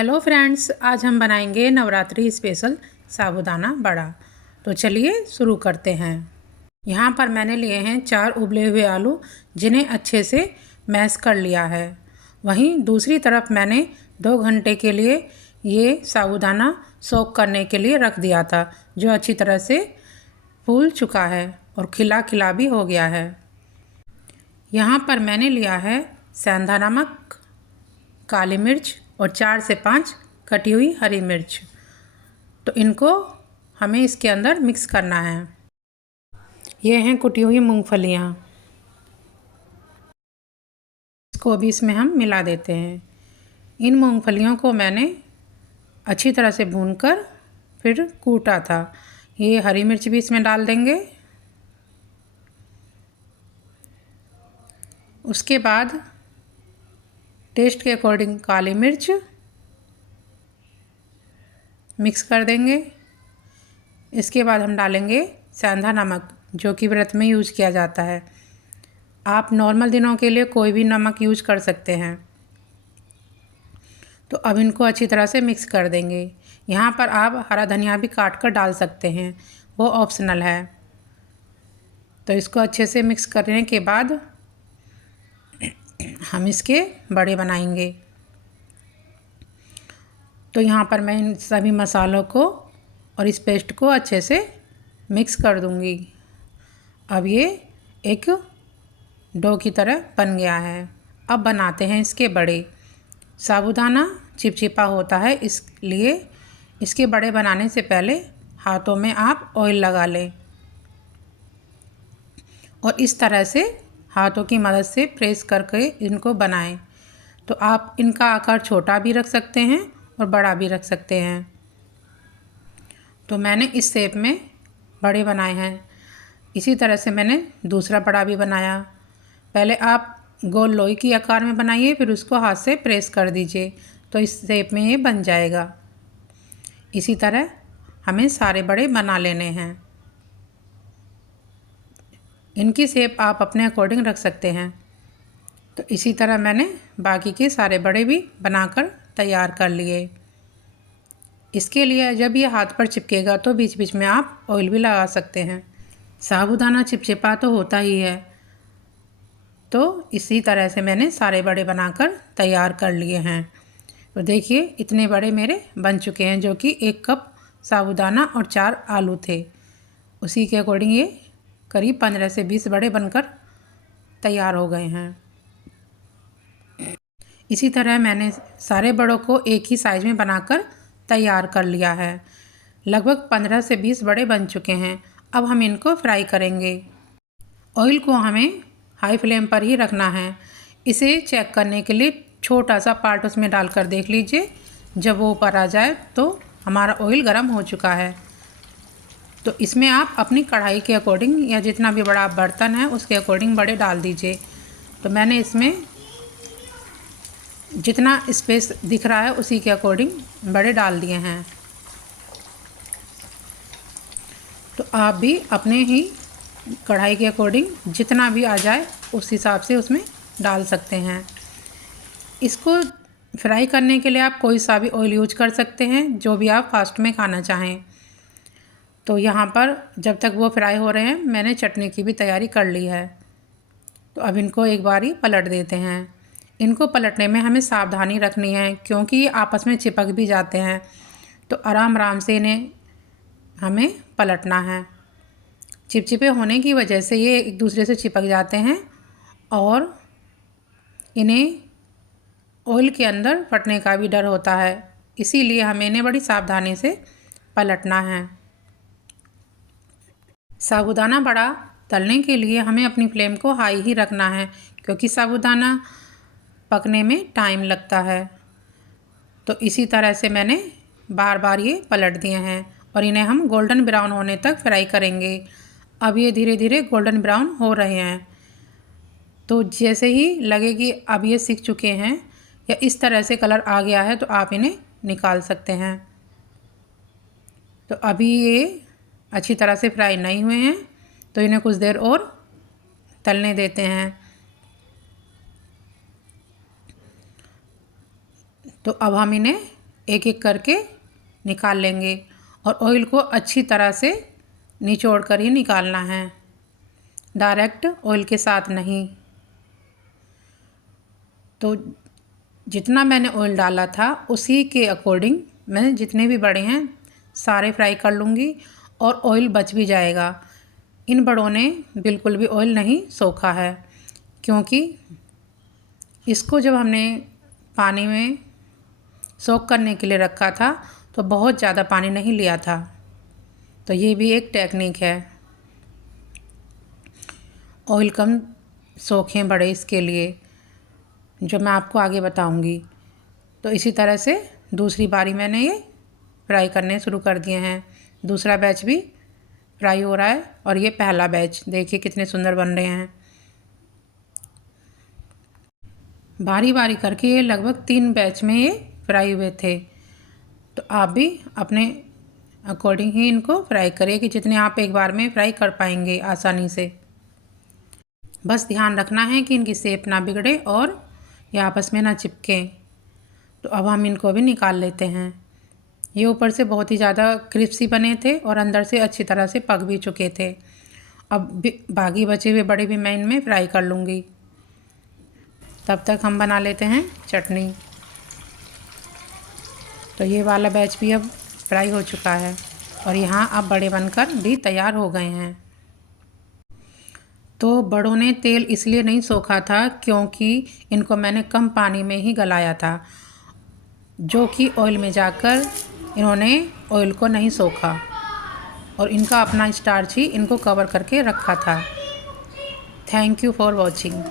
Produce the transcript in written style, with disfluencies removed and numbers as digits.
Hello friends, आज हम बनाएंगे नवरात्रि स्पेशल साबूदाना बड़ा। तो चलिए शुरू करते हैं। यहाँ पर मैंने लिए हैं 4 उबले हुए आलू, जिन्हें अच्छे से मैश कर लिया है। वहीं दूसरी तरफ मैंने 2 घंटे के लिए ये साबूदाना सोक करने के लिए रख दिया था, जो अच्छी तरह से फूल चुका है और खिला खिला भी हो गया है। यहाँ पर मैंने लिया है सेंधा नमक, काली मिर्च और 4 से 5 कटी हुई हरी मिर्च। तो इनको हमें इसके अंदर मिक्स करना है। ये हैं कुटी हुई मूंगफलियाँ, इसको भी इसमें हम मिला देते हैं। इन मूंगफलियों को मैंने अच्छी तरह से भूनकर फिर कूटा था। ये हरी मिर्च भी इसमें डाल देंगे। उसके बाद टेस्ट के अकॉर्डिंग काली मिर्च मिक्स कर देंगे। इसके बाद हम डालेंगे सेंधा नमक, जो कि व्रत में यूज़ किया जाता है। आप नॉर्मल दिनों के लिए कोई भी नमक यूज कर सकते हैं। तो अब इनको अच्छी तरह से मिक्स कर देंगे। यहाँ पर आप हरा धनिया भी काट कर डाल सकते हैं, वो ऑप्शनल है। तो इसको अच्छे से मिक्स करने के बाद हम इसके बड़े बनाएंगे। तो यहाँ पर मैं इन सभी मसालों को और इस पेस्ट को अच्छे से मिक्स कर दूँगी। अब ये एक डो की तरह बन गया है। अब बनाते हैं इसके बड़े। साबूदाना चिपचिपा होता है, इसलिए इसके बड़े बनाने से पहले हाथों में आप ऑयल लगा लें और इस तरह से हाथों की मदद से प्रेस करके इनको बनाएं। तो आप इनका आकार छोटा भी रख सकते हैं और बड़ा भी रख सकते हैं। तो मैंने इस शेप में बड़े बनाए हैं। इसी तरह से मैंने दूसरा बड़ा भी बनाया। पहले आप गोल लोई की आकार में बनाइए, फिर उसको हाथ से प्रेस कर दीजिए, तो इस शेप में ये बन जाएगा। इसी तरह हमें सारे बड़े बना लेने हैं। इनकी शेप आप अपने अकॉर्डिंग रख सकते हैं। तो इसी तरह मैंने बाकी के सारे बड़े भी बनाकर तैयार कर लिए। इसके लिए जब ये हाथ पर चिपकेगा तो बीच बीच में आप ऑयल भी लगा सकते हैं। साबूदाना चिपचिपा तो होता ही है। तो इसी तरह से मैंने सारे बड़े बनाकर तैयार कर लिए हैं। तो देखिए इतने बड़े मेरे बन चुके हैं, जो कि 1 कप साबूदाना और 4 आलू थे। उसी के अकॉर्डिंग ये करीब 15 से 20 बड़े बनकर तैयार हो गए हैं। इसी तरह मैंने सारे बड़ों को एक ही साइज़ में बनाकर तैयार कर लिया है। लगभग 15 से 20 बड़े बन चुके हैं। अब हम इनको फ्राई करेंगे। ऑयल को हमें हाई फ्लेम पर ही रखना है। इसे चेक करने के लिए छोटा सा पार्ट उसमें डालकर देख लीजिए। जब वो ऊपर आ जाए तो हमारा ऑयल गर्म हो चुका है। तो इसमें आप अपनी कढ़ाई के अकॉर्डिंग या जितना भी बड़ा बर्तन है उसके अकॉर्डिंग बड़े डाल दीजिए। तो मैंने इसमें जितना स्पेस दिख रहा है उसी के अकॉर्डिंग बड़े डाल दिए हैं। तो आप भी अपने ही कढ़ाई के अकॉर्डिंग जितना भी आ जाए उस हिसाब से उसमें डाल सकते हैं। इसको फ्राई करने के लिए आप कोई सा भी ऑयल यूज कर सकते हैं, जो भी आप फास्ट में खाना चाहें। तो यहाँ पर जब तक वो फ्राई हो रहे हैं मैंने चटनी की भी तैयारी कर ली है। तो अब इनको एक बार ही पलट देते हैं। इनको पलटने में हमें सावधानी रखनी है, क्योंकि ये आपस में चिपक भी जाते हैं। तो आराम आराम से इन्हें हमें पलटना है। चिपचिपे होने की वजह से ये एक दूसरे से चिपक जाते हैं और इन्हें ऑयल के अंदर फटने का भी डर होता है। इसीलिए हमें इन्हें बड़ी सावधानी से पलटना है। साबूदाना बड़ा तलने के लिए हमें अपनी फ्लेम को हाई ही रखना है, क्योंकि साबूदाना पकने में टाइम लगता है। तो इसी तरह से मैंने बार बार ये पलट दिए हैं और इन्हें हम गोल्डन ब्राउन होने तक फ्राई करेंगे। अब ये धीरे धीरे गोल्डन ब्राउन हो रहे हैं। तो जैसे ही लगे कि अब ये सीख चुके हैं या इस तरह से कलर आ गया है, तो आप इन्हें निकाल सकते हैं। तो अभी ये अच्छी तरह से फ्राई नहीं हुए हैं, तो इन्हें कुछ देर और तलने देते हैं। तो अब हम इन्हें एक एक करके निकाल लेंगे और ऑयल को अच्छी तरह से निचोड़ कर ही निकालना है, डायरेक्ट ऑयल के साथ नहीं। तो जितना मैंने ऑयल डाला था उसी के अकॉर्डिंग मैं जितने भी बड़े हैं सारे फ्राई कर लूँगी और ऑयल बच भी जाएगा। इन बड़ों ने बिल्कुल भी ऑयल नहीं सोखा है, क्योंकि इसको जब हमने पानी में सोख करने के लिए रखा था तो बहुत ज़्यादा पानी नहीं लिया था। तो ये भी एक टेक्निक है, ऑयल कम सोखें बड़े, इसके लिए जो मैं आपको आगे बताऊंगी। तो इसी तरह से दूसरी बारी मैंने ये फ्राई करने शुरू कर दिए हैं। दूसरा बैच भी फ्राई हो रहा है और ये पहला बैच देखिए कितने सुंदर बन रहे हैं। बारी बारी करके ये लगभग 3 बैच में ये फ्राई हुए थे। तो आप भी अपने अकॉर्डिंग ही इनको फ्राई करिए कि जितने आप एक बार में फ्राई कर पाएंगे आसानी से। बस ध्यान रखना है कि इनकी शेप ना बिगड़े और ये आपस में ना चिपकें। तो अब हम इनको भी निकाल लेते हैं। ये ऊपर से बहुत ही ज़्यादा क्रिस्पी बने थे और अंदर से अच्छी तरह से पक भी चुके थे। अब बाकी बचे हुए बड़े भी मैं इनमें फ्राई कर लूँगी। तब तक हम बना लेते हैं चटनी। तो ये वाला बैच भी अब फ्राई हो चुका है और यहाँ अब बड़े बनकर भी तैयार हो गए हैं। तो बड़ों ने तेल इसलिए नहीं सोखा था क्योंकि इनको मैंने कम पानी में ही गलाया था, जो कि ऑयल में जाकर इन्होंने ऑयल को नहीं सोखा और इनका अपना स्टार्च ही इनको कवर करके रखा था। Thank you for watching.